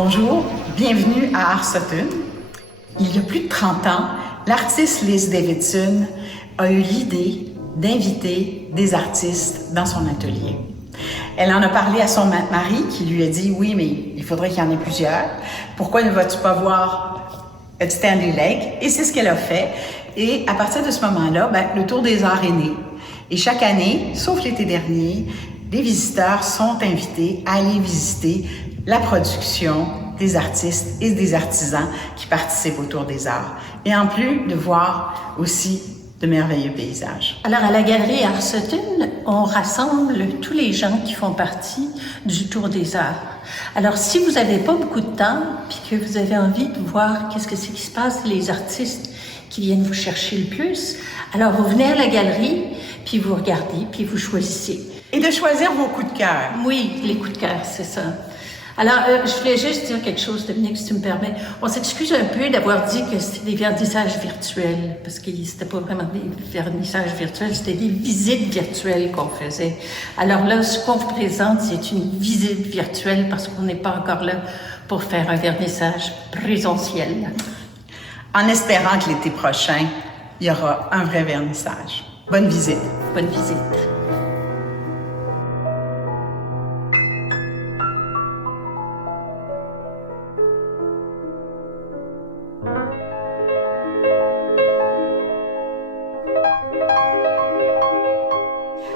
Bonjour, bienvenue à Art Sutton. Il y a plus de 30 ans, l'artiste Liz Davidson a eu l'idée d'inviter des artistes dans son atelier. Elle en a parlé à son mari qui lui a dit « Oui, mais il faudrait qu'il y en ait plusieurs. Pourquoi ne vas-tu pas voir Stanley Lake? » Et c'est ce qu'elle a fait. Et à partir de ce moment-là, le Tour des Arts est né. Et chaque année, sauf l'été dernier, des visiteurs sont invités à aller visiter la production des artistes et des artisans qui participent au Tour des Arts. Et en plus de voir aussi de merveilleux paysages. Alors, à la Galerie Art Sutton, on rassemble tous les gens qui font partie du Tour des Arts. Alors, si vous n'avez pas beaucoup de temps, puis que vous avez envie de voir qu'est-ce que c'est qui se passe, les artistes qui viennent vous chercher le plus, alors vous venez à la galerie, puis vous regardez, puis vous choisissez. Et de choisir vos coups de cœur. Oui, les coups de cœur, c'est ça. Alors, je voulais juste dire quelque chose, Dominique, si tu me permets. On s'excuse un peu d'avoir dit que c'était des vernissages virtuels, parce que c'était pas vraiment des vernissages virtuels, c'était des visites virtuelles qu'on faisait. Alors là, ce qu'on vous présente, c'est une visite virtuelle, parce qu'on n'est pas encore là pour faire un vernissage présentiel. En espérant que l'été prochain, il y aura un vrai vernissage. Bonne visite. Bonne visite.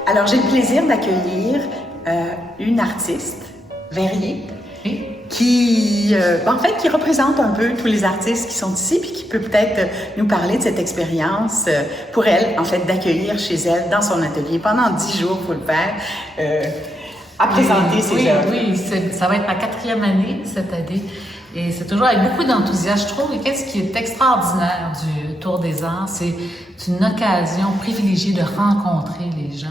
Alors, j'ai le plaisir d'accueillir une artiste, Verrier, qui représente un peu tous les artistes qui sont ici, puis qui peut peut-être nous parler de cette expérience pour elle, en fait, d'accueillir chez elle, dans son atelier, pendant 10 jours, il faut le faire, à présenter ses œuvres. Oui, ça va être ma 4e année cette année. Et c'est toujours avec beaucoup d'enthousiasme. Je trouve que qu'est-ce qui est extraordinaire du Tour des Arts, c'est une occasion privilégiée de rencontrer les gens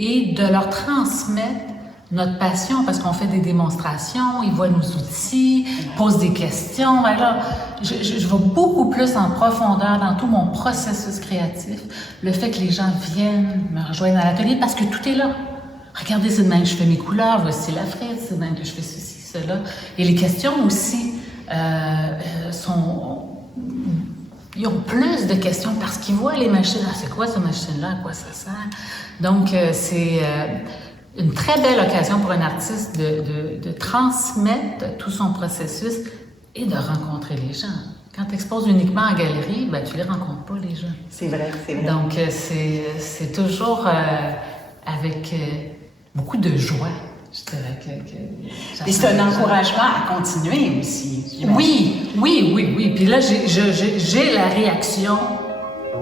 et de leur transmettre notre passion, parce qu'on fait des démonstrations, ils voient nos outils, posent des questions. Alors, je vais beaucoup plus en profondeur dans tout mon processus créatif. Le fait que les gens viennent me rejoindre à l'atelier, parce que tout est là. Regardez, c'est de même que je fais mes couleurs, voici la frise, c'est de même que je fais ceci, cela. Et les questions aussi ils ont plus de questions parce qu'ils voient les machines. Ah, c'est quoi cette machine-là? À quoi ça sert? Donc, c'est une très belle occasion pour un artiste de transmettre tout son processus et de rencontrer les gens. Quand tu exposes uniquement en galerie, tu les rencontres pas, les gens. C'est vrai, c'est vrai. Donc, c'est toujours avec beaucoup de joie. Je dirais que et c'est un encouragement à continuer aussi. Oui. Puis là, j'ai la réaction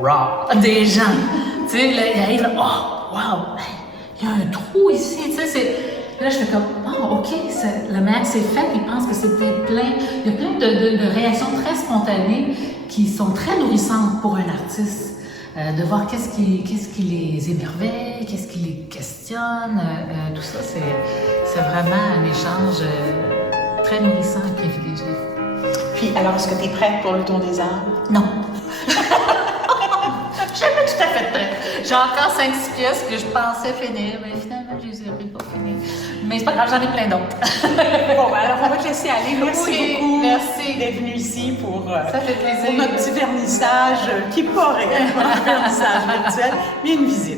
raw des gens. Tu sais, là, ils arrivent, oh, wow, il y a un trou ici. Tu sais, là, je fais comme, oh, OK, le max est fait. Ils pensent que c'est peut-être plein. Il y a plein de réactions très spontanées qui sont très nourrissantes pour un artiste. De voir qu'est-ce qui les émerveille, qu'est-ce qui les questionne, tout ça, c'est vraiment un échange très nourrissant et privilégié. Puis, alors, est-ce que tu es prête pour le Tour des Arts? Non. Je suis pas tout à fait prête. J'ai encore 5-6 pièces que je pensais finir, mais finalement, je les ai pas finies. Mais c'est pas grave, j'en ai plein d'autres. Bon, alors on va te laisser aller. Merci beaucoup. Merci d'être venu ici pour, ça fait plaisir. pour notre petit vernissage qui n'est pas réellement un vernissage virtuel, mais une visite.